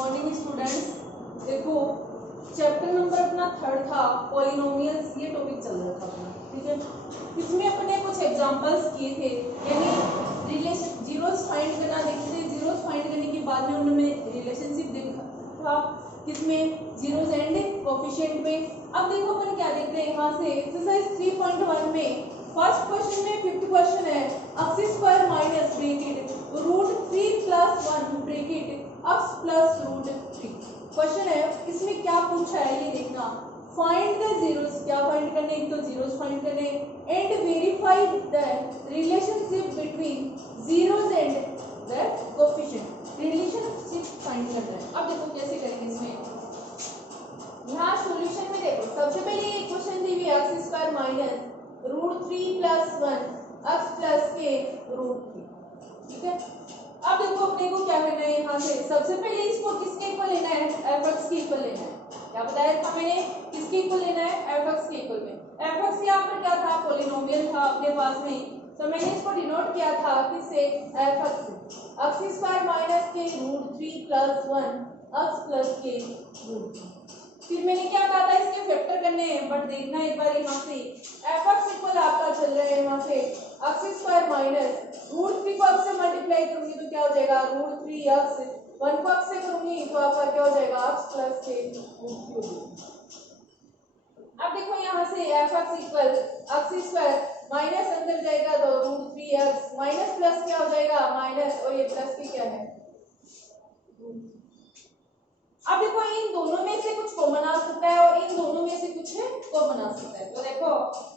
Morning students. देखो chapter number अपना 3 था पॉलिनोमियल्स, ये टॉपिक चल रहा था अपना, ठीक है। इसमें अपने कुछ एग्जांपल्स किए थे, यानी रिलेशन जीरोस फाइंड करना देखे थे। जीरोस फाइंड करने के बाद में उन्होंने रिलेशनशिप देखा था किसमें, जीरोस एंड कोफिशिएंट में। अब देखो अपन क्या देखते हैं यहाँ से एक्सरसाइज 3.1 में फर्स्ट क्वेश्चन में 5th क्वेश्चन है x square minus bracket √3 + 1 bracket x + √3। Question है, इसमें क्या पूछा है ये देखना। फाइंड द जीरोस, क्या फाइंड करने, एक तो जीरोस फाइंड करने, and verify the relationship between zeros and the coefficient. Relationship find करना है। अब देखो कैसे करेंगे इसमें। यहाँ सॉल्यूशन में देखो सबसे पहले ये क्वेश्चन दी हुई है x स्क्वायर माइनस √3 + 1 x + के √3, ठीक है। अब देखो अपने को क्या करना है, यहाँ से सबसे पहले इसको किसके इक्वल लेना है, f(x) के इक्वल लेना है। क्या बताया था मैंने, किसके इक्वल लेना है, f(x) के इक्वल में। f(x) यहाँ पर क्या था, पॉलिनोमियल था अपने पास में, तो मैंने इसको डिनोट किया था किससे, f(x) से। x स्क्वायर माइनस के √3 + 1 x + के √3। फिर मैंने क्या कहा था, इसके फैक्टर करने हैं, बट देखना एक बार यहाँ से f(x) इक्वल आपका चल रहा है यहाँ से x स्क्वायर माइनस √3 को x से मल्टीप्लाई करूंगी तो क्या हो जाएगा √3x, 1 को x से करूंगी तो आपका क्या हो जाएगा x + के √3। अब देखो यहाँ से f(x) equal x square minus अंदर जाएगा तो √3x माइनस प्लस क्या हो जाएगा माइनस, और ये प्लस की क्या है। अब देखो इन दोनों में से कुछ कॉमन आ सकता है और इन दोनों में से कुछ कॉमन आ सकता है। तो देखो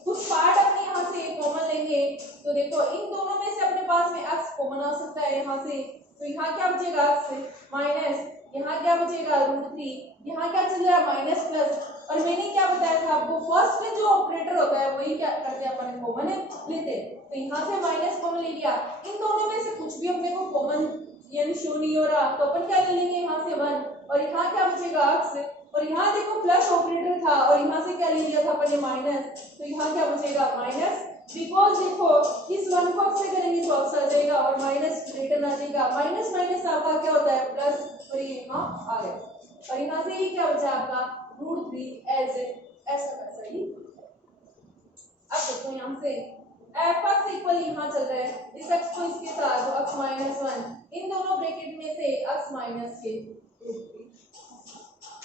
कुछ पार्ट अपने यहाँ से कॉमन लेंगे, तो देखो इन दोनों में से अपने पास में x कॉमन आ सकता है यहाँ से, तो यहाँ क्या बचेगा x माइनस, यहाँ क्या बचेगा √3, यहाँ क्या चल रहा है माइनस प्लस। और मैंने क्या बताया था आपको, फर्स्ट जो ऑपरेटर होता है वही क्या करते हैं अपन कॉमन लेते, तो यहाँ से माइनस कॉमन ले लिया। इन दोनों में से कुछ भी अपने को कॉमन यानी शो नहीं हो रहा, तो अपन क्या ले लेंगे यहाँ से 1, और यहाँ क्या बचेगा x, और यहाँ देखो प्लस ऑपरेटर था और यहाँ से क्या ले लिया था अपन माइनस, तो यहाँ क्या बचेगा माइनस। बिकॉज देखो इस 1 को x से करेंगे तो x आ जाएगा और माइनस रिटर्न आ जाएगा, माइनस माइनस आपका क्या होता है प्लस, और ये यहाँ आ गया, और यहाँ से ये क्या बचा आपका √3 ऐसा कैसा ही। अब देखो यहाँ से f(x) इक्वल यहाँ चल रहा है इस x को इसके साथ तो x - 1, इन दोनों ब्रैकेट में से x - के √3,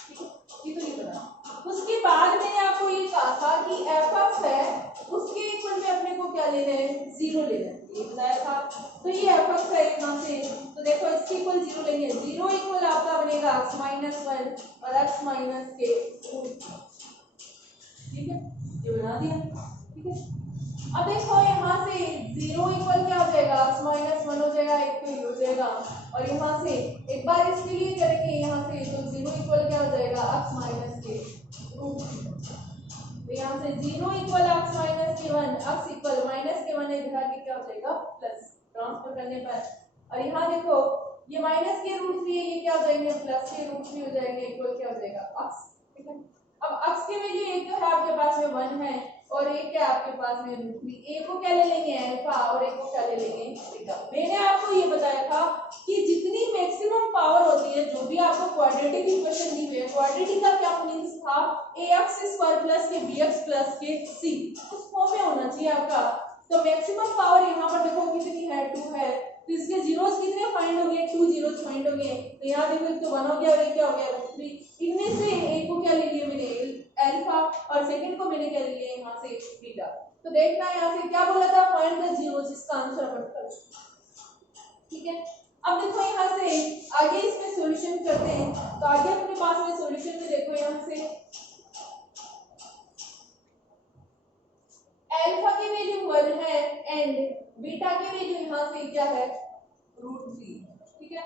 ठीक है, ये तो बता। उसके बाद मैंने आपको ये कहा था कि f(x) है उसके इक्वल में अपने को क्या लेना है, 0 लेना है, ये बताया था। तो ये f(x) है यहाँ से, तो देखो इसके इक्वल 0 लेंगे, 0 इक्वल आपका बनेगा x - 1 और x - के √3, ठीक है, ये बना दिया, ठीक है। अब देखो यहाँ से 0 इक्वल क्या हो जाएगा x - 1 हो जाएगा, एक तो ये हो जाएगा, और यहाँ से एक बार इसके लिए करेंगे यहाँ से तो 0 इक्वल क्या हो जाएगा x - के √3, तो यहाँ से 0 इक्वल x - के 1, x इक्वल माइनस के 1 इधर आके क्या हो जाएगा प्लस, ट्रांसफर करने पर, और यहाँ देखो ये माइनस के √3 है, ये क्या हो जाएंगे प्लस के √3 हो जाएंगे, इक्वल क्या हो जाएगा x, ठीक है। अब x के वैल्यू एक तो है आपके पास में 1 है और एक है आपके पास में √3, एक को क्या ले लेंगे अल्फा और एक को क्या ले लेंगे बीटा। मैंने आपको ये बताया था कि जितनी मैक्सिमम पावर होती है, जो भी आपको क्वाड्रेटिक इक्वेशन दी हुई है, क्वाड्रेटिक का क्या मींस था ax² के bx के c, उस फॉर्म में होना चाहिए आपका। तो मैक्सिमम पावर यहाँ पर देखो कितनी है 2 है, तो इसके जीरोस कितने फाइंड हो गए, 2 जीरोस फाइंड हो गए, तो यहाँ देखो एक तो 1 हो गया और एक क्या हो गया √3, इनमें से एक को क्या ले लिया मैंने अल्फा और सेकंड को मैंने क्या ले लिया यहाँ से बीटा। तो देखना यहाँ से क्या बोला था, फाइंड द जीरोस, इसका आंसर अपन कर चुके, ठीक है। अब देखो यहाँ से आगे इसमें सॉल्यूशन करते हैं, तो आगे अपने पास में सॉल्यूशन में देखो यहाँ से अल्फा की वैल्यू 1 है एंड बीटा की वैल्यू यहाँ से क्या है √3, ठीक है।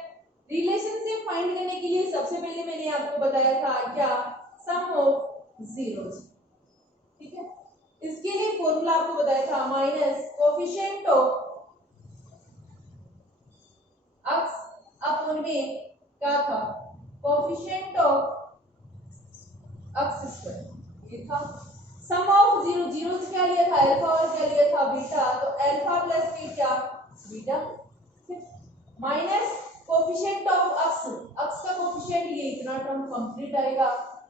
रिलेशनशिप फाइंड करने के लिए सबसे पहले मैंने आपको बताया था क्या, सम ऑफ जीरोस, ठीक है। इसके लिए फॉर्मूला आपको बताया था minus coefficient of x upon में क्या था कोफिशिएंट ऑफ x², ये था। सम ऑफ जीरो, जीरो से क्या लिया था अल्फा और क्या लिया था बीटा, तो अल्फा प्लस के क्या beta, minus coefficient of x x का कोफिशिएंट ये इतना टर्म कंप्लीट आएगा,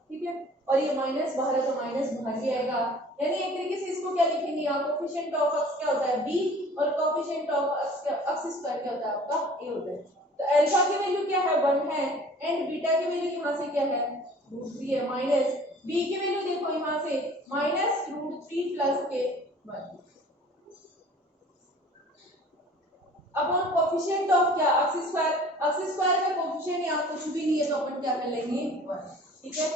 ठीक है, और ये माइनस बाहर है तो माइनस बाहर ही आएगा, यानी एक तरीके से इसको क्या लिखेंगे यहाँ, कोफिशिएंट ऑफ x क्या होता है b और कोफिशिएंट ऑफ x स्क्वायर क्या होता है आपका a होता है। तो अल्फा की वैल्यू क्या है 1 है एंड बीटा की वैल्यू यहाँ से क्या है √3 है, माइनस b की वैल्यू देखो यहाँ से माइनस √3 प्लस के 1 अपॉन कोफिशिएंट ऑफ क्या x स्क्वायर का कोफिशिएंट यहाँ कुछ भी नहीं है तो अपन क्या कर लेंगे 1, ठीक है।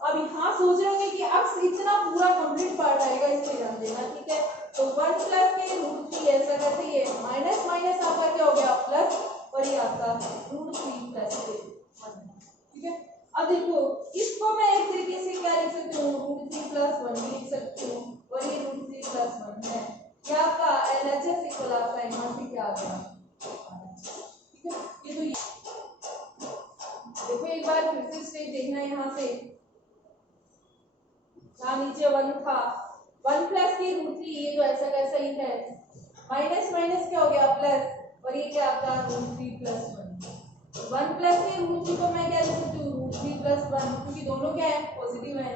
अब यहाँ सोच रहे होंगे कि x इतना पूरा कंप्लीट पार्ट आएगा, इस पे ध्यान देना, ठीक है। तो 1 प्लस के √3 ऐसा करते ये माइनस माइनस आपका क्या हो गया प्लस और ये आपका √3 प्लस के 1, ठीक है। अब देखो इसको मैं एक तरीके से क्या लिख सकती हूँ √3 प्लस 1 भी लिख सकती हूँ और ये √3 प्लस 1 है, क्या आपका LHS इक्वल आपका यहाँ से क्या आ गया, ठीक है। ये तो देखो एक बार फिर से स्टेप देखना है, यहाँ से यहाँ नीचे 1 था 1 प्लस के √3 ये तो ऐसा कैसा ही है, माइनस माइनस क्या हो गया प्लस और ये क्या आपका √3 प्लस 1 प्लस के √3 को मैं क्या लिख सकती हूँ √3 प्लस 1 क्योंकि दोनों क्या है पॉजिटिव है,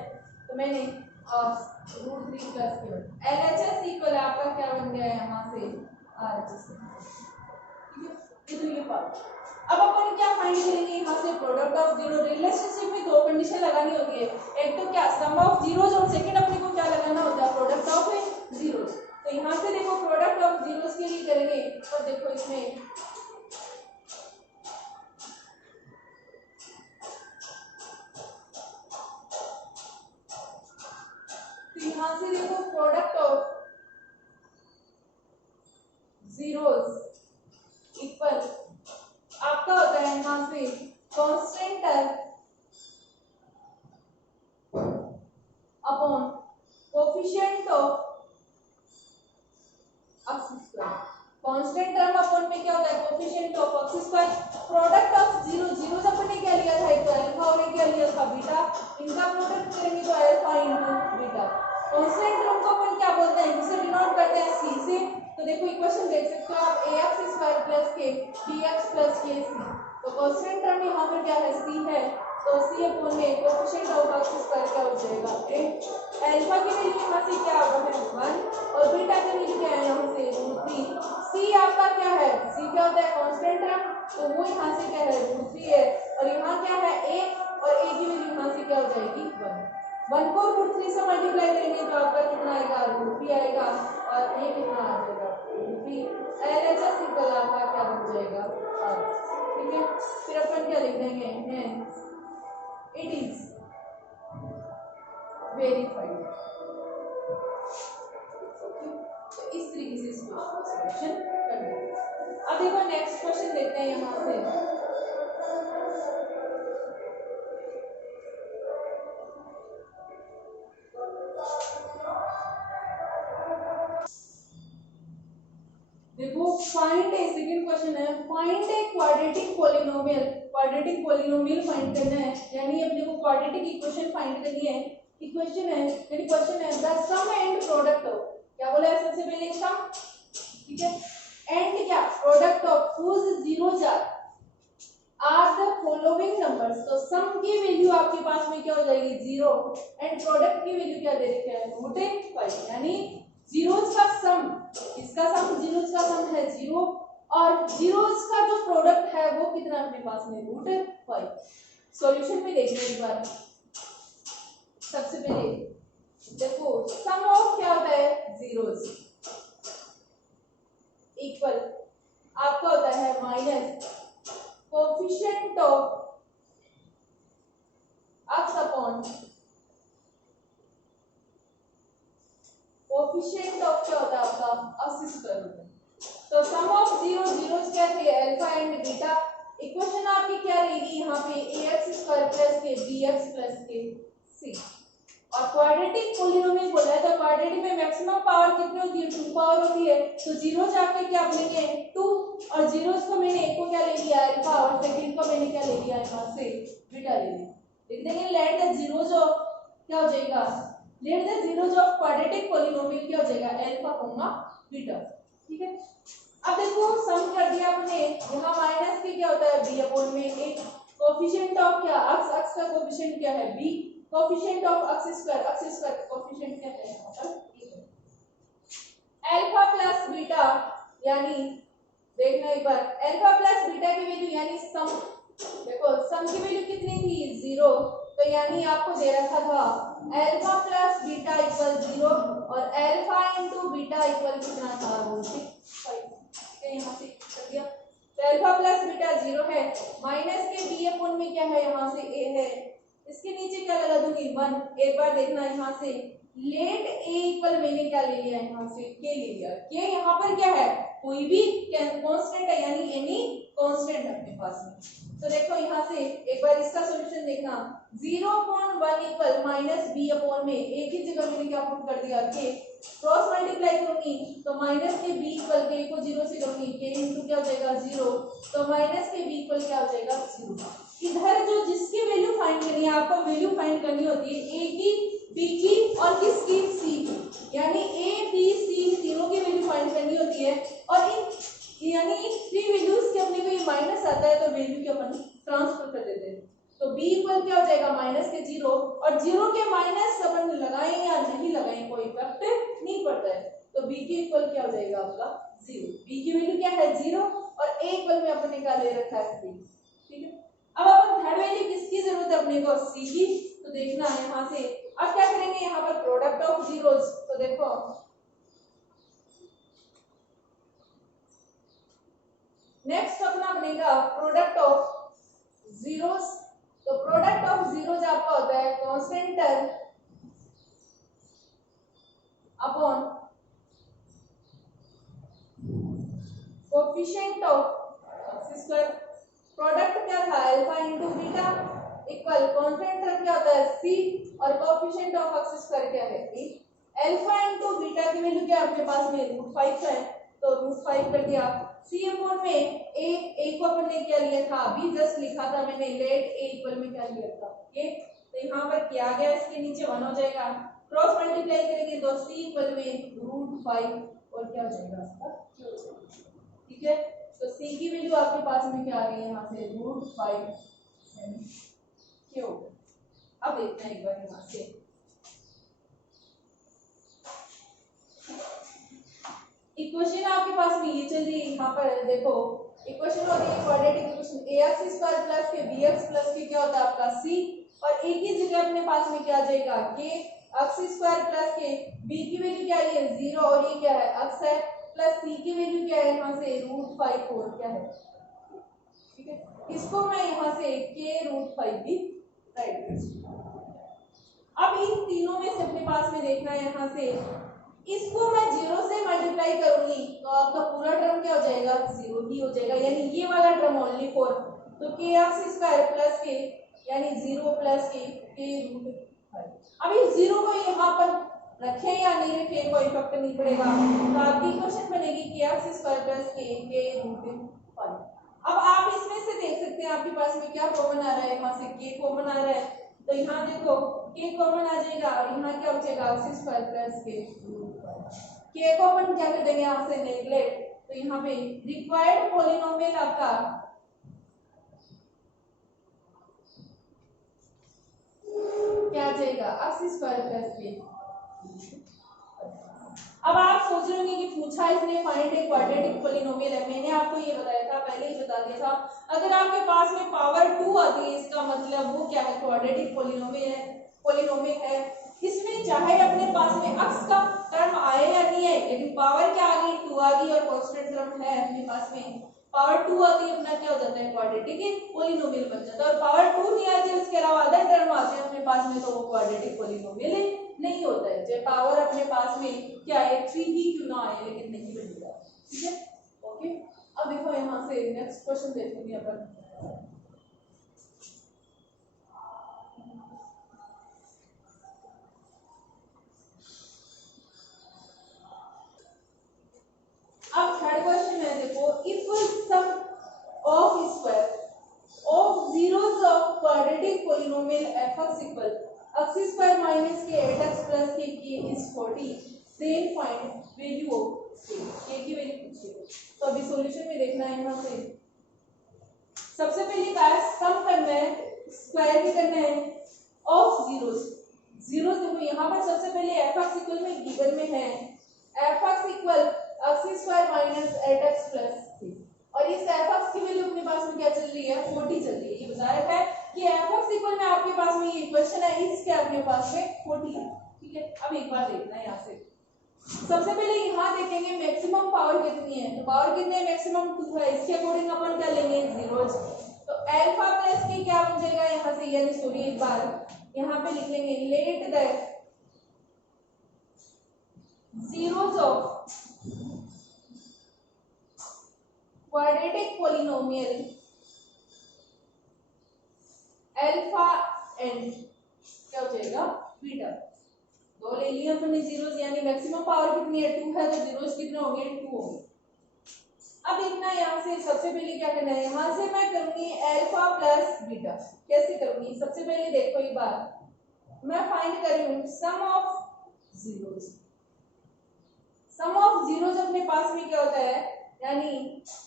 तो मैंने √3 प्लस के 1 LHS इक्वल आपका क्या बन गया है यहाँ से RHS, ठीक है। तो ये पार्ट अब अपन क्या फाइंड करेंगे यहाँ से प्रोडक्ट ऑफ जीरो। रिलेशनशिप में दो कंडीशन लगानी होती है, एक तो क्या सम ऑफ जीरोस और सेकंड अपने को क्या लगाना होता है प्रोडक्ट ऑफ जीरोस। तो यहाँ से देखो प्रोडक्ट ऑफ जीरोस के लिए करेंगे तो देखो इसमें तो यहाँ से देखो प्रोडक्ट ऑफ जीरोस इक्वल आपका होता है यहाँ से constant term upon coefficient of x square. Constant term upon में क्या होता है coefficient of x square. Product of zero zero से अपन ने क्या लिया था एक अल्फा और एक क्या लिया था बीटा, इनका प्रोडक्ट करेंगे तो alpha into beta. Constant term को अपन क्या बोलते हैं, जिसे डिनोट करते हैं c से। तो देखो इक्वेशन देख सकते हो आप ax स्क्वायर प्लस के bx प्लस के c। तो कांस्टेंट टर्म यहाँ पर क्या है c है, तो c अपॉन में कोफिशिएंट ऑफ x स्क्वायर क्या हो जाएगा 8। अल्फा की वैल्यू यहाँ से क्या होगा है 1 और बीटा की वैल्यू क्या है यहाँ से √3। c आपका क्या है, c क्या होता है कांस्टेंट टर्म, तो वो यहाँ से क्या है √3 है और यहाँ क्या है a और a की वैल्यू यहाँ से क्या हो जाएगी 1 को √3 से मल्टीप्लाई करेंगे तो आपका कितना आएगा √3 आएगा और ये कितना आ जाएगा √3। LHS इक्वल आपका क्या बन जाएगा r, ठीक है। फिर अपन क्या लिख देंगे हेंस इट इज वेरीफाइड। तो इस तरीके से इसको सॉल्यूशन करना है। अब देखो नेक्स्ट क्वेश्चन देखते हैं यहाँ से। देखो फाइंड ए, सेकंड क्वेश्चन है find a quadratic polynomial. Quadratic polynomial find करना है, यानी अपने को क्वाड्रेटिक इक्वेशन फाइंड करनी है। इक्वेशन है यानी क्वेश्चन है the sum and product of, क्या बोला है सबसे पहले सम, ठीक है, एंड क्या product of whose zeros are the following numbers. तो सम की वैल्यू आपके पास में क्या हो जाएगी 0 एंड प्रोडक्ट की वैल्यू क्या दे रखी है √5, यानी जीरोस का सम, इसका सम जीरोस का सम है 0 और जीरोस का जो प्रोडक्ट है वो कितना अपने पास में √5। सॉल्यूशन में देखिए एक बार। सबसे पहले देखो सम ऑफ क्या होता है जीरोस इक्वल आपका होता है minus coefficient of x upon coefficient of क्या होता है आपका x स्क्वायर होता है। तो सम ऑफ जीरो जीरोस क्या थे अल्फा एंड बीटा। इक्वेशन आपकी क्या रहेगी यहाँ पे ax स्क्वायर प्लस के bx प्लस के c। और क्वाड्रेटिक पॉलिनोमियल बोला है तो क्वाड्रेटिक में मैक्सिमम पावर कितनी होती है 2 पावर होती है। तो जीरो जाके क्या बनेंगे 2 और जीरोस को मैंने एक को क्या ले लिया अल्फा और सेकंड को मैंने क्या ले लिया यहाँ से बीटा ले लिया। लिख देंगे लेट द जीरोस ऑफ क्या हो जाएगा, let the zeros of quadratic polynomial क्या हो जाएगा अल्फा कोमा बीटा, ठीक है। अब देखो सम कर दिया हमने, यहाँ माइनस के क्या होता है b अपॉन में 8 कोफिशिएंट ऑफ क्या अक्स का कोफिशिएंट क्या है b, coefficient of x square का कोफिशिएंट क्या है यहाँ पर अल्फा प्लस बीटा, यानी देखना एक बार अल्फा प्लस बीटा की वैल्यू यानी सम, देखो सम की वैल्यू कितनी थी 0, तो यानी आपको दे रखा था अल्फा प्लस बीटा इक्वल 0 और अल्फा इनटू बीटा इक्वल कितना था यहाँ से कर दिया। तो अल्फा प्लस बीटा 0 है, माइनस के b अपॉन में क्या है यहाँ से a है, इसके नीचे क्या लगा दूंगी 1। एक बार देखना यहाँ से लेट a इक्वल मैंने क्या ले लिया यहाँ से k ले लिया, k यहाँ पर क्या है कोई भी कांस्टेंट है यानी एनी कांस्टेंट अपने पास में। तो देखो यहाँ से एक बार इसका सॉल्यूशन देखना 0.1 इक्वल माइनस b अपॉन में एक ही जगह मैंने क्या पुट कर दिया k, क्रॉस मल्टीप्लाई करूंगी तो माइनस के b इक्वल के को 0 से करूंगी k इनटू क्या हो जाएगा 0, तो माइनस के b इक्वल क्या हो जाएगा 0। इधर जो जिसकी वैल्यू फाइंड करनी है आपको वैल्यू फाइंड करनी होती है a की b की और किसकी c की, यानी a b c तीनों की वैल्यू फाइंड करनी होती है और इन यानी इन थ्री वैल्यूज के अपने को ये माइनस आता है तो वैल्यू के अपन ट्रांसफर कर देते हैं। तो b इक्वल क्या हो जाएगा माइनस के 0 और 0 के माइनस अपन लगाएं या नहीं लगाएं कोई इफेक्ट नहीं पड़ता है, तो b के इक्वल क्या हो जाएगा आपका 0, b की वैल्यू क्या है 0 और a इक्वल में अपने का ले रखा है 3। ठीक है, अब अपन थर्ड वैल्यू किसकी जरूरत है अपने को c की, तो देखना यहाँ से अब क्या करेंगे यहाँ पर प्रोडक्ट ऑफ जीरोस, तो देखो नेक्स्ट अपना बनेगा प्रोडक्ट ऑफ जीरोस। तो प्रोडक्ट ऑफ जीरोस आपका होता है constant term upon coefficient of x square. Product क्या था alpha into beta equal constant term क्या होता है c और कोएफिशिएंट ऑफ एक्स स्क्वायर क्या है a। अल्फा इनटू बीटा की वैल्यू क्या अपने पास में √5 है, तो √5 कर दिया c अपॉन में a को अपन ने क्या लिया था अभी जस्ट लिखा था मैंने लेट a इक्वल में क्या लिया था ये, तो यहाँ पर किया गया इसके नीचे 1 हो जाएगा, क्रॉस मल्टीप्लाई करेंगे तो c इक्वल में √5 और क्या हो जाएगा इसका q। ठीक है, तो c की वैल्यू आपके पास में क्या आ रही है यहाँ से √5 q। अब देखते हैं एक बार यहाँ से इक्वेशन आपके पास में ये चल रही है, यहाँ पर देखो इक्वेशन होती है quadratic equation ax square plus के bx प्लस के क्या होता है आपका c और एक ही जगह अपने पास में क्या आ जाएगा k x स्क्वायर प्लस के b की वैल्यू क्या है 0 और ये क्या है x है प्लस c की वैल्यू क्या है यहाँ से √5 और क्या है। ठीक है, इसको मैं यहाँ से k√5 भी राइट कर सकती हूँ। अब इन तीनों में से अपने पास में देखना है यहाँ से इसको मैं 0 से मल्टीप्लाई करूंगी तो आपका पूरा टर्म क्या हो जाएगा 0 ही हो जाएगा, यानी ये वाला टर्म ओनली 4, तो kx स्क्वायर प्लस के यानी 0 प्लस k √5। अब इस 0 को यहाँ पर रखें या नहीं रखें कोई इफेक्ट नहीं पड़ेगा, तो आपकी इक्वेशन बनेगी kx स्क्वायर प्लस k √5। अब आप इसमें से देख सकते हैं आपके पास में क्या कॉमन आ रहा है, यहाँ से k कॉमन आ रहा है, तो यहाँ देखो k कॉमन आ जाएगा और यहाँ क्या हो जाएगा x स्क्वायर प्लस k को अपन क्या कर देंगे यहाँ से नेगलेक्ट, तो यहाँ पे रिक्वायर्ड पॉलिनोमियल आपका क्या आ जाएगा x स्क्वायर प्लस k। अब आप सोच रहे होंगे कि पूछा इसने फाइंड ए क्वाड्रेटिक पॉलिनोमियल है, मैंने आपको ये बताया था पहले ही बता दिया था अगर आपके पास में पावर 2 आती है इसका मतलब वो क्या है क्वाड्रेटिक पॉलिनोमियल है। इसमें चाहे अपने पास में x का टर्म आए या नहीं है लेकिन पावर क्या आ गई 2 आ गई और कांस्टेंट टर्म है अपने पास में पावर 2 आ गई अपना क्या हो जाता है क्वाड्रेटिक पॉलिनोमियल बन जाता है, और पावर 2 नहीं आती उसके अलावा अदर टर्म आते हैं अपने पास में तो वो क्वाड्रेटिक पॉलिनोमियल नहीं होता है, चाहे पावर अपने पास में क्या है 3 ही क्यों ना आए लेकिन नहीं बनेगा। ठीक है, ओके। अब देखो यहाँ से नेक्स्ट क्वेश्चन देखेंगे अपन। अब थर्ड क्वेश्चन है देखो if sum of square of zeros of quadratic polynomial fx equal x square minus k 8x plus k is 40 then find value of k की वैल्यू पूछिए। तो अभी सॉल्यूशन में देखना है यहाँ से सबसे पहली बात सम करना है, स्क्वायर भी करना है ऑफ जीरोस। जीरोस देखो यहाँ पर सबसे पहले एफ एक्स इक्वल में गिवन में है F x equal x square minus 8x plus 3, और इस एफ एक्स की वैल्यू अपने पास में क्या चल रही है 40 चल रही है। ये बता रखा है कि एफ एक्स इक्वल में आपके पास में ये इक्वेशन है, इसके अपने पास में 40 है। ठीक है, अब एक बार देखना है यहाँ से सबसे पहले यहाँ देखेंगे मैक्सिमम पावर कितनी है, तो पावर कितनी है मैक्सिमम 2 है, इसके अकॉर्डिंग अपन क्या लेंगे जीरोज। तो अल्फा प्लस के क्या बन जाएगा यहाँ से, यानी सॉरी एक बार यहाँ पे लिख लेंगे let that zeros of quadratic polynomial alpha and क्या हो जाएगा बीटा। दो ले लिए हमने जीरोस, यानी मैक्सिमम पावर कितनी है 2 है, तो जीरोस कितने होंगे 2 होंगे। अब देखना यहाँ से सबसे पहले क्या करना है, यहाँ से मैं करूंगी अल्फा प्लस बीटा। कैसे करूंगी, सबसे पहले देखो एक बार मैं फाइंड कर रही हूँ sum of zeros. Sum of zeros अपने पास में क्या होता है, यानी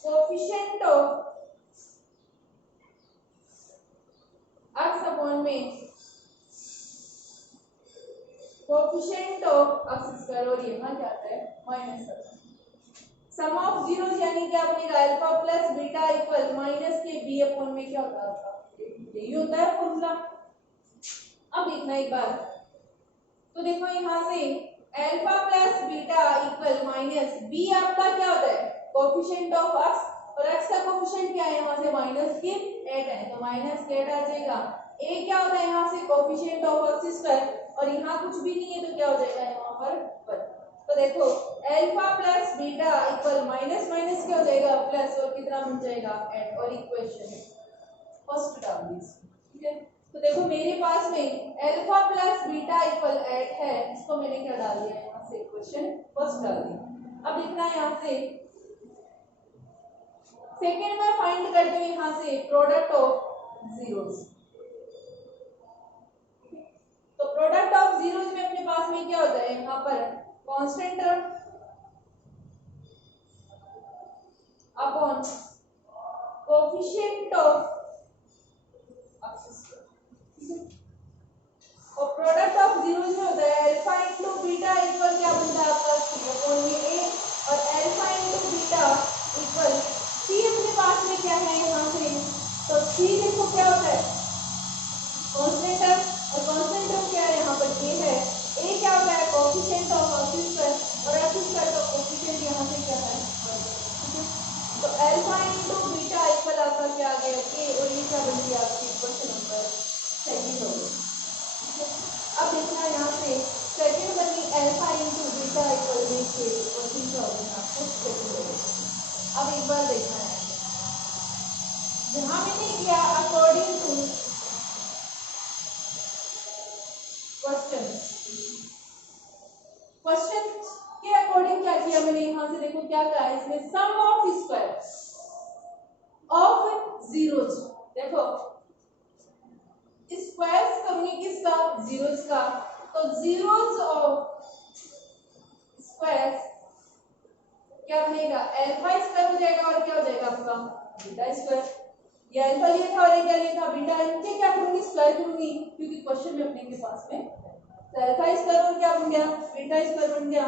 कोएफिशिएंट ऑफ x अपॉन में कोएफिशिएंट ऑफ x स्क्वायर, और यहाँ क्या आता है माइनस। सम ऑफ जीरोस यानी क्या बनेगा alpha plus beta equal minus के b अपॉन में क्या होता है आपका, यही होता है फॉर्मूला। अब देखना एक बार, तो देखो यहाँ से alpha plus beta equal minus b आपका क्या होता है कोएफिशिएंट ऑफ x, और x का कोएफिशिएंट क्या है यहाँ से माइनस के 8 है, तो माइनस के 8 आ जाएगा। a क्या होता है यहाँ से कोएफिशिएंट ऑफ x स्क्वायर, और यहाँ कुछ भी नहीं है तो क्या हो जाएगा यहाँ पर 1। तो देखो alpha plus beta equal minus minus क्या हो जाएगा प्लस, और कितना बन जाएगा 8, और इक्वेशन फर्स्ट डाल दीजिए। ठीक है, तो देखो मेरे पास में अल्फा प्लस बीटा इक्वल 8 है, इसको मैंने क्या डाल दिया यहाँ से इक्वेशन फर्स्ट डाल दी। अब देखना है यहाँ से सेकेंड में फाइंड करते हैं यहाँ से प्रोडक्ट ऑफ जीरोस। तो प्रोडक्ट ऑफ जीरोस में अपने पास में क्या होता है यहाँ पर constant term upon coefficient of और प्रोडक्ट ऑफ जीरोस में होता है अल्फा इनटू बीटा इक्वल क्या बनता है आपका c अपॉन में a, और alpha into beta equal c अपने पास में क्या है यहाँ से, तो c देखो क्या होता है कांस्टेंट टर्म, और कांस्टेंट टर्म क्या है यहाँ पर a है, a क्या होता है कोएफिशिएंट ऑफ x स्क्वायर, और x स्क्वायर का कोएफिशिएंट यहाँ से क्या है 1। तो अल्फा इनटू बीटा इक्वल आपका क्या आ गया k, और ये क्या बन गया आपकी क्वेश्चन नंबर 2 हो गया। अब देखना यहाँ से सेकंड बनी अल्फा इनटू बीटा इक्वल में के, और तीसरा हो गया आपको सेकंड। अब एक बार देखना है जहां मैंने किया अकॉर्डिंग टू क्वेश्चन के अकॉर्डिंग क्या किया मैंने यहाँ से, देखो क्या कहा है इसमें सम ऑफ स्क्वायर ऑफ जीरोस। देखो स्क्वायर्स करूंगी किसका जीरोस का, तो जीरोस ऑफ स्क्वायर्स क्या बनेगा अल्फा स्क्वायर हो जाएगा, और क्या हो जाएगा आपका बीटा स्क्वायर। ये अल्फा लिया था और ये क्या लिया था बीटा, इनके क्या करूंगी स्क्वायर करूंगी, क्योंकि क्वेश्चन में अपने के पास में तो अल्फा स्क्वायर और क्या बन गया बीटा स्क्वायर बन गया।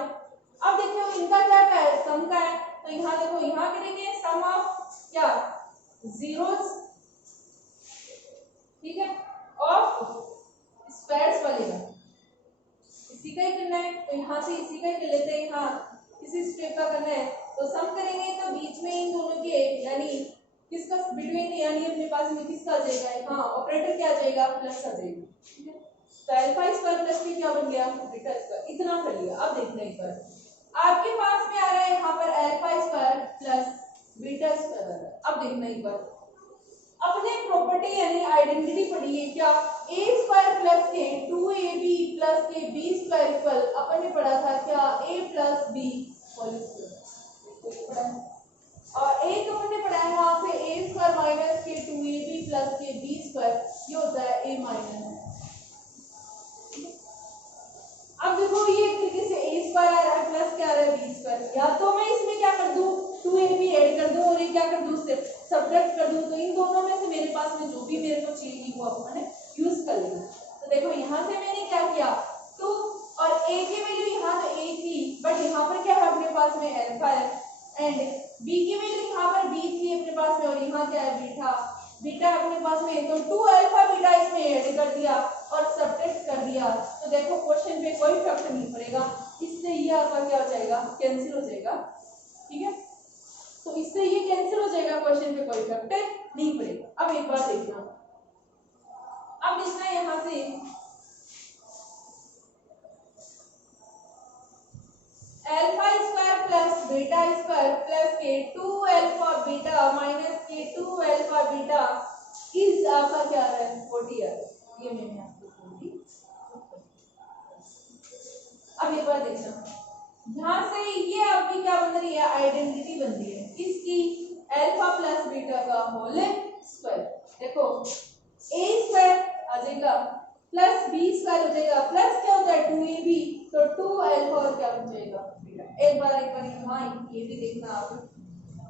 अब देखो इनका क्या है सम का है, तो यहाँ देखो यहाँ करेंगे सम ऑफ क्या जीरोस, ठीक है, ऑफ स्क्वायर्स वाले का इसी का ही करना है, तो यहाँ से इसी का ही कर लेते हैं, यहाँ इसी स्टेप का करना है। तो सम करेंगे तो बीच में इन दोनों के यानी किसका बिटवीन, यानी अपने पास में किसका आ जाएगा, हाँ ऑपरेटर क्या आ जाएगा प्लस आ जाएगा। ठीक है, तो अल्फा स्क्वायर प्लस के क्या बन गया बीटा स्क्वायर, इतना कर लिया। अब देखना एक बार आपके पास में आ रहा है यहाँ पर alpha square plus beta square. अब देखना एक बार अपने प्रॉपर्टी यानी आइडेंटिटी पढ़ी है क्या, a स्क्वायर प्लस के 2ab प्लस के b स्क्वायर इक्वल अपन ने पढ़ा था क्या a plus b whole square, और एक अपन ने पढ़ा है वहां से a स्क्वायर माइनस के 2ab प्लस के b स्क्वायर, ये होता है a माइनस। अब देखो ये एक तरीके से a स्क्वायर आ रहा है प्लस क्या आ रहा है b स्क्वायर, या तो मैं इसमें क्या कर दूं 2ab ऐड कर दूं और ये क्या कर दूं उससे सब्ट्रैक्ट कर दूं, तो इन दोनों में से मेरे बिहेवियर को चेंज वो अपन यूज कर लेंगे। तो देखो यहाँ से मैंने क्या किया 2 और a की वैल्यू यहाँ तो a थी बट यहाँ पर क्या है अपने पास में अल्फा है एंड b की वैल्यू यहाँ पर b थी अपने पास में और यहाँ क्या है बीटा बीटा अपने पास में तो 2 अल्फा बीटा इसमें ऐड कर दिया और सब्ट्रैक्ट कर दिया। तो देखो क्वेश्चन पे कोई फर्क नहीं पड़ेगा, इससे ये आपका क्या हो जाएगा कैंसिल हो जाएगा। ठीक है, तो इससे ये कैंसिल हो जाएगा, क्वेश्चन पे कोई फर्क नहीं पड़ेगा। अब एक बार देखना, अब देखना यहाँ से alpha square plus beta square plus के 2 अल्फा बीटा माइनस के 2 अल्फा बीटा इज आपका क्या है 40 है। ये मैंने आपको बोल दी। अब एक बार देखना, यहाँ से ये आपकी क्या बन रही है आइडेंटिटी बन रही है इसकी अल्फा प्लस बीटा का होल स्क्वायर। देखो a स्क्वायर आ जाएगा प्लस b स्क्वायर हो जाएगा प्लस क्या होता है 2ab तो 2 अल्फा और क्या बन जाएगा बीटा। एक बार यहाँ ये भी देखना आप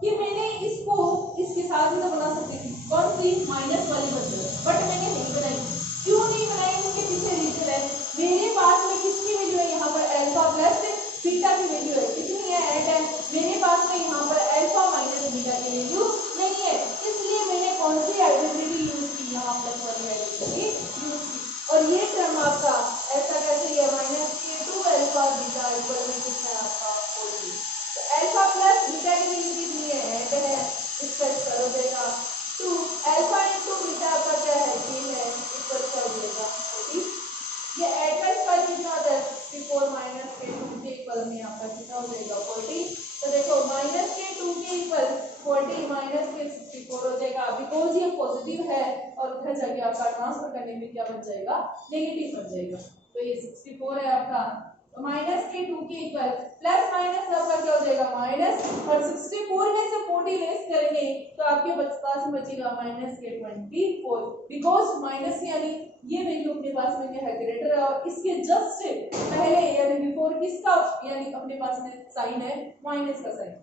कि मैंने इसको इसके साथ ही तो बना सकती थी, कौन सी माइनस वाली बदल, बट मैंने नहीं बनाई। क्यों नहीं बनाई, इसके पीछे रीजन है। मेरे पास में किसकी वैल्यू है यहाँ पर अल्फा प्लस बीटा की वैल्यू है, कितनी है 8 है। मेरे पास में यहाँ पर अल्फा माइनस बीटा की वैल्यू नहीं है, इसलिए मैंने कौन सी आइडेंटिटी यूज की यहाँ प्लस वाली आइडेंटिटी यूज की। और ये टर्म आपका ऐसा कैसे है माइनस के 2 अल्फा बीटा इक्वल में कितना है आपका 40। तो अल्फा प्लस बीटा की वैल्यू कितनी है 8 है, इसका स्क्वायर हो जाएगा 2 अल्फा इनटू बीटा आपका क्या है 3 है इक्वल क्या हो जाएगा 40। ये 8 का स्क्वायर कितना होता है 64 माइनस के 2 के इक्वल में आपका कितना हो जाएगा 40। तो देखो माइनस के 2 के इक्वल 40 माइनस के 64 हो जाएगा बिकॉज ये पॉजिटिव है और उधर जाके आपका ट्रांसफर करने में क्या बन जाएगा नेगेटिव बन जाएगा। तो ये 64 है आपका, तो माइनस के 2 के इक्वल प्लस माइनस आपका क्या हो जाएगा माइनस और 64 में से 40 लेस करेंगे तो आपके पास में बचेगा माइनस के 24 बिकॉज माइनस यानी ये वैल्यू अपने पास में क्या है ग्रेटर है और इसके जस्ट पहले यानी बिफोर किसका यानी अपने पास में साइन है माइनस का साइन।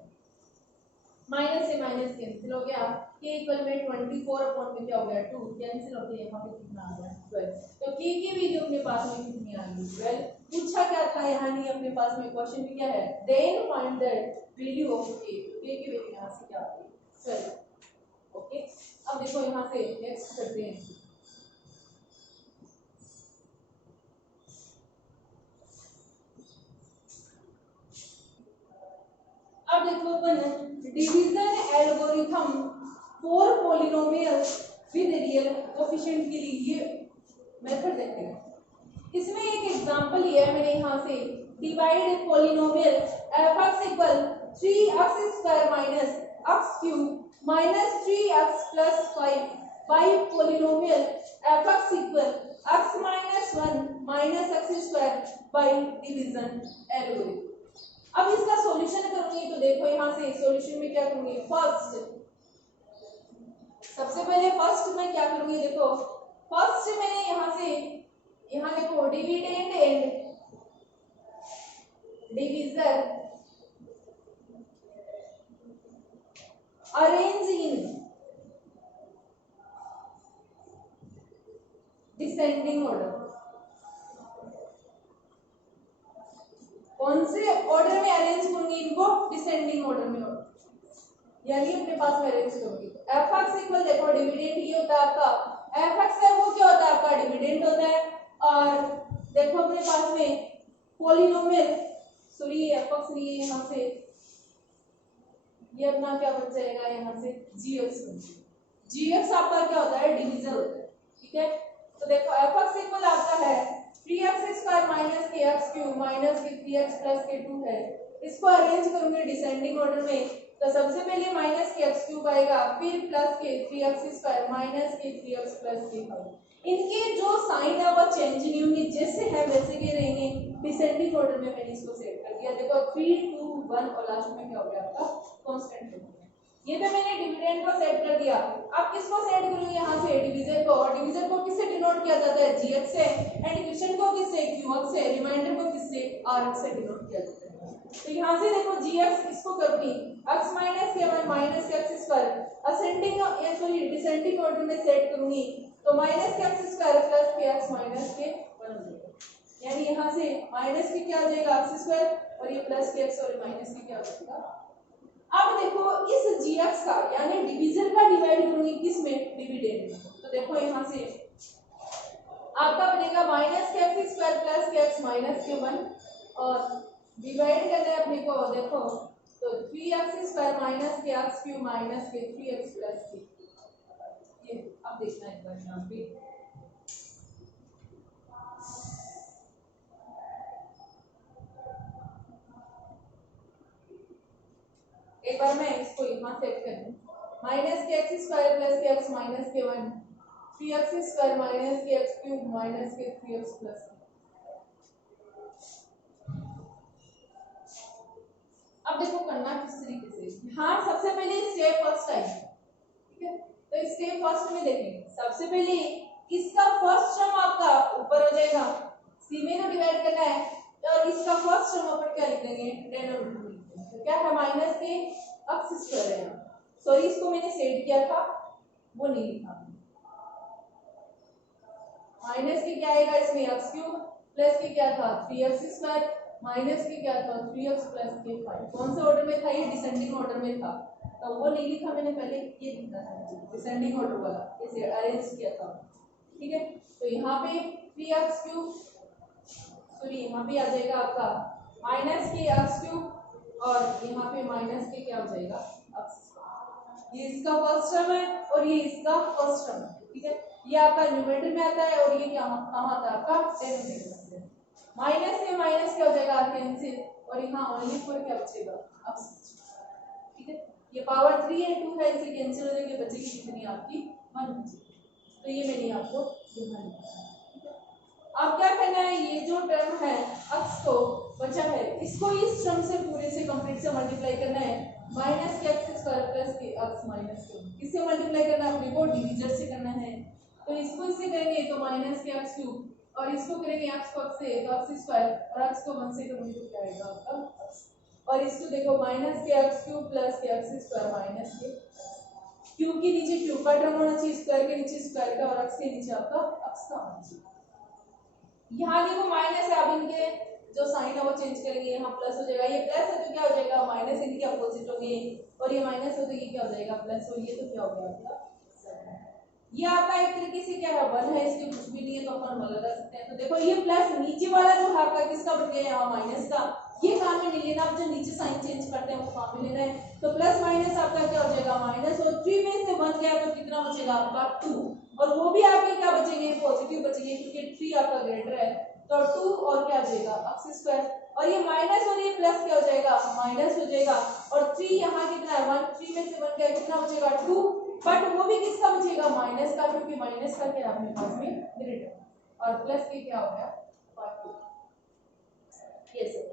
माइनस से माइनस कैंसिल हो गया, k इक्वल में 24 अपॉन में क्या हो गया 2 कैंसिल हो गया, यहाँ पे कितना आ गया 12। तो k की वैल्यू अपने पास में कितनी आ गई 12। पूछा क्या था यहाँ नहीं अपने पास में क्वेश्चन में क्या है then find the value of k, k की वैल्यू यहाँ से क्या आ गई 12। ओके, अब देखो यहाँ से नेक्स्ट करते हैं। अब देखो अपन division algorithm for polynomial with real coefficient के लिए मेथड देखते हैं। इसमें एक एग्जांपल लिया है मैंने यहाँ से divide polynomial f(x) equal 3x² minus x³ minus 3x plus 5 by polynomial f(x) equal x minus 1 minus x² by division algorithm. अब इसका सॉल्यूशन करूंगी तो देखो यहाँ से सॉल्यूशन में क्या करूंगी फर्स्ट सबसे पहले फर्स्ट मैं क्या करूंगी देखो फर्स्ट मैंने यहाँ से यहाँ देखो dividend and divisor arrange in descending order. कौन से ऑर्डर में अरेंज करूंगी इनको डिसेंडिंग ऑर्डर में यानी अपने पास में अरेंज करूंगी। f(x) इक्वल देखो डिविडेंड ये होता है आपका f(x) है वो क्या होता है आपका डिविडेंड होता है और देखो अपने पास में पॉलिनोमियल सॉरी f(x) नहीं है यहाँ से ये अपना क्या बन जाएगा यहाँ से gx बन जाएगा। gx आपका क्या होता है डिवीजर होता है। ठीक है, तो देखो f(x) इक्वल आपका है 3x² माइनस के x³ माइनस के 3x प्लस के 2 है। इसको अरेंज करूंगे डिसेंडिंग ऑर्डर में तो सबसे पहले माइनस के x³ आएगा फिर प्लस के 3x² माइनस के 3x प्लस के 5। इनके जो साइन है वो चेंज नहीं होंगे जैसे है वैसे के रहेंगे। डिसेंडिंग ऑर्डर में मैंने इसको सेट कर दिया देखो 3 2 1 और लास्ट में क्या हो गया आपका कांस्टेंट हो गया। ये तो मैंने डिविडेंड को सेट कर दिया। अब किसको सेट करूंगी यहाँ से डिवीजर को, और डिवीजर को किससे डिनोट किया जाता है gx से एंड क्वेश्चन को किससे qx से, रिमाइंडर को किससे rx से डिनोट किया जाता है। तो यहाँ से देखो gx इसको करूंगी x माइनस के वन माइनस के एक्स स्क्वायर असेंडिंग या सॉरी डिसेंडिंग ऑर्डर में सेट करूंगी तो माइनस के एक्स स्क्वायर प्लस के एक्स माइनस के वन हो जाएगा। यानी यहाँ से माइनस के क्या हो जाएगा एक्स स्क्वायर और ये प्लस के एक्स और माइनस के क्या हो जाएगा। अब देखो इस gx का यानी डिवीजन का डिवाइड करूंगी किस में डिविडेंड में। तो देखो यहाँ से आपका बनेगा माइनस के एक्स स्क्वायर प्लस के एक्स माइनस के वन और डिवाइड करना है अपने को देखो तो 3x स्क्वायर माइनस के एक्स क्यूब माइनस के 3x प्लस के। ये अब देखना एक बार यहाँ पे एक बार मैं इसको यहाँ सेट कर दूं माइनस के एक्स स्क्वायर प्लस के एक्स माइनस के वन 3x स्क्वायर माइनस के एक्स क्यूब माइनस के 3x प्लस। अब देखो करना किस तरीके से। हाँ सबसे पहले स्टेप फर्स्ट आई ठीक है तो स्टेप फर्स्ट में देखेंगे सबसे पहले इसका फर्स्ट टर्म आपका ऊपर हो जाएगा सी में तो डिवाइड करना है और इसका फर्स्ट टर्म ऊपर क्या लिख देंगे डिनोमिनेटर तो क्या है माइनस के एक्स स्क्वायर है। सॉरी इसको मैंने सेट किया था वो नहीं लिखा माइनस के क्या आएगा इसमें एक्स क्यूब प्लस के क्या था 3x स्क्वायर माइनस के क्या था 3x प्लस के 5। कौन से ऑर्डर में था ये डिसेंडिंग ऑर्डर में था तो वो नहीं लिखा मैंने पहले ये लिखा था डिसेंडिंग ऑर्डर वाला इसे अरेंज किया था ठीक है। तो यहाँ पे 3x क्यूब सॉरी यहाँ पे आ जाएगा आपका माइनस के x क्यूब और यहाँ पे माइनस के क्या हो जाएगा x। ये इसका फर्स्ट टर्म है और ये इसका फर्स्ट टर्म है ठीक है। ये आपका न्यूमरेटर में आता है और ये क्या कहाँ आता है आपका डिनोमिनेटर में। माइनस से माइनस क्या हो जाएगा कैंसिल और यहाँ ओनली फोर क्या बचेगा अब ठीक है। ये पावर 3 है 2 है इसे कैंसिल हो जाएगी बचेगी कितनी आपकी 1 बचेगी। तो ये मैंने आपको यहाँ लिखा है। अब क्या करना है ये जो टर्म है x को बचा है इसको इस टर्म से पूरे से कंप्लीट से मल्टीप्लाई करना है माइनस के एक्स स्क्वायर प्लस के एक्स माइनस के किससे मल्टीप्लाई करना है अपने को डिवीजर से करना है। तो इसको इससे करेंगे तो माइनस के एक्स क्यूब और इसको करेंगे एक्स को एक्स से तो एक्स स्क्वायर और एक्स को 1 से करेंगे तो क्या आएगा आपका और इसको देखो माइनस के एक्स क्यूब प्लस के एक्स स्क्वायर माइनस के क्यूब के नीचे क्यूब का टर्म होना चाहिए स्क्वायर के नीचे स्क्वायर का और एक्स के नीचे आपका एक्स का होना चाहिए। यहाँ देखो माइनस है अब इनके जो साइन है वो चेंज करेंगे यहाँ प्लस हो जाएगा ये प्लस है तो क्या हो जाएगा माइनस इनके अपोजिट होंगे और ये माइनस हो तो ये क्या हो जाएगा प्लस और ये तो क्या हो गया आपका ये आपका एक तरीके से क्या है 1 है इसके कुछ भी नहीं है तो अपन 1 लगा सकते हैं। तो देखो ये प्लस नीचे वाला जो है आपका किसका बन गया यहाँ माइनस का ये काम में नहीं लेना आप जो नीचे साइन चेंज करते हैं वो काम में लेना है। तो प्लस माइनस आपका क्या हो जाएगा माइनस और 3 में से 1 गया तो कितना बचेगा आपका 2 और वो भी आपके क्या बचेंगे पॉजिटिव बचेंगे क्योंकि 3 आपका ग्रेटर है तो 2 और क्या हो जाएगा एक्स स्क्वायर और ये माइनस और ये प्लस क्या हो जाएगा माइनस हो जाएगा और 3 यहाँ कितना है 1 3 में से 1 गया कितना बचेगा 2 बट वो भी किसका बचेगा माइनस का क्योंकि माइनस का क्या अपने पास में ग्रेटर और प्लस के क्या हो गया 5 ये सब।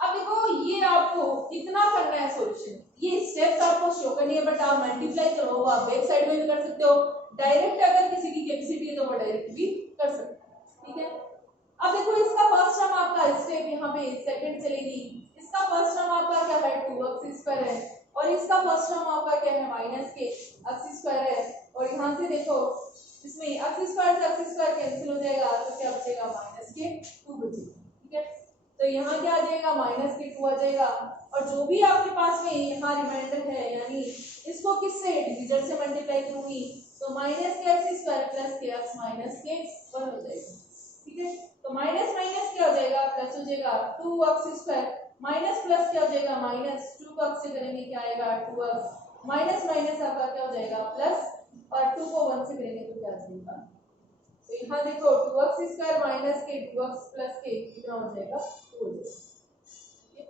अब देखो ये आपको कितना करना है सॉल्यूशन ये स्टेप्स आपको शो करनी है बट आप मल्टीप्लाई करो आप बैक साइड में भी कर सकते हो डायरेक्ट अगर किसी की कैपेसिटी है तो वो डायरेक्ट भी कर सकते हैं ठीक है। अब देखो इसका फर्स्ट टर्म आपका स्टेप यहाँ पे सेकंड चलेगी इसका फर्स्ट टर्म आपका क्या है 2x स्क्वायर है और इसका फर्स्ट टर्म आपका क्या है माइनस के x स्क्वायर है और यहाँ से देखो इसमें x स्क्वायर से x स्क्वायर कैंसिल हो जाएगा तो क्या बचेगा माइनस के 2 बचेगा ठीक है। तो यहाँ क्या आ जाएगा माइनस के 2 आ जाएगा और जो भी आपके पास में यहाँ रिमाइंडर है यानी इसको किससे डिविजन से मल्टीप्लाई करूंगी तो माइनस के x स्क्वायर प्लस के x माइनस के 1 हो जाएगा ठीक है। तो माइनस माइनस क्या हो जाएगा प्लस हो जाएगा 2x स्क्वायर माइनस प्लस क्या हो जाएगा माइनस 2x से करेंगे क्या आएगा 2x माइनस माइनस आपका क्या हो जाएगा प्लस और 2 को 1 से करेंगे तो क्या आ जाएगा तो यहाँ देखो 2x स्क्वायर माइनस के 2x प्लस के कितना हो जाएगा 2 हो जाएगा।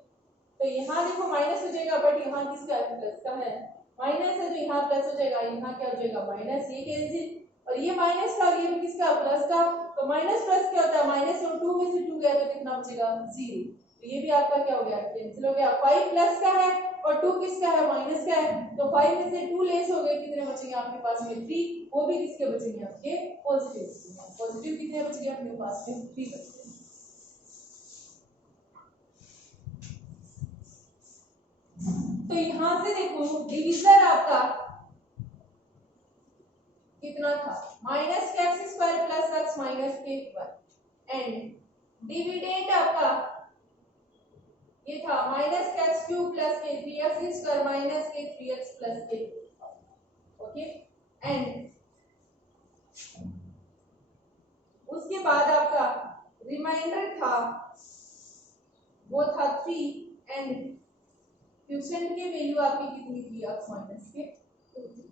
तो यहाँ देखो माइनस हो जाएगा बट यहाँ किसका प्लस का है माइनस है तो यहाँ प्लस हो जाएगा यहाँ क्या हो जाएगा माइनस ये कैंसिल और ये माइनस का ये किसका प्लस का तो माइनस प्लस क्या होता है माइनस और 2 में से 2 गया तो कितना बचेगा 0 तो ये भी आपका क्या हो गया कैंसिल हो गया 5 प्लस का है और 2 किसका है माइनस का है तो 5 में से 2 लेस हो गए कितने बचेंगे आपके पास में 3 वो भी किसके बचेंगे आपके पॉजिटिव कितने बचेंगे अपने पास में 3 बचेंगे। तो यहां से देखो डिवीजर आपका कितना था माइनस के x square plus x minus के स्क्वायर एंड डिविडेंड आपका ये था माइनस के एक्स क्यूब प्लस के 3x स्क्वायर माइनस के 3x प्लस के ओके एंड उसके बाद आपका रिमाइंडर था वो था 3 एंड क्वेश्चन की वैल्यू आपकी कितनी थी x माइनस के 2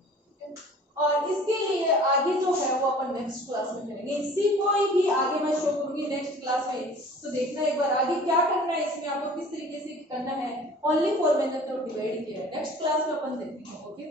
और इसके लिए आगे जो है वो अपन नेक्स्ट क्लास में करेंगे इसी को ही आगे मैं शो करूंगी नेक्स्ट क्लास में तो देखना एक बार आगे क्या करना है इसमें आपको किस तरीके से करना है ओनली 4 मैंने तो डिवाइड किया है नेक्स्ट क्लास में अपन देखते हैं ओके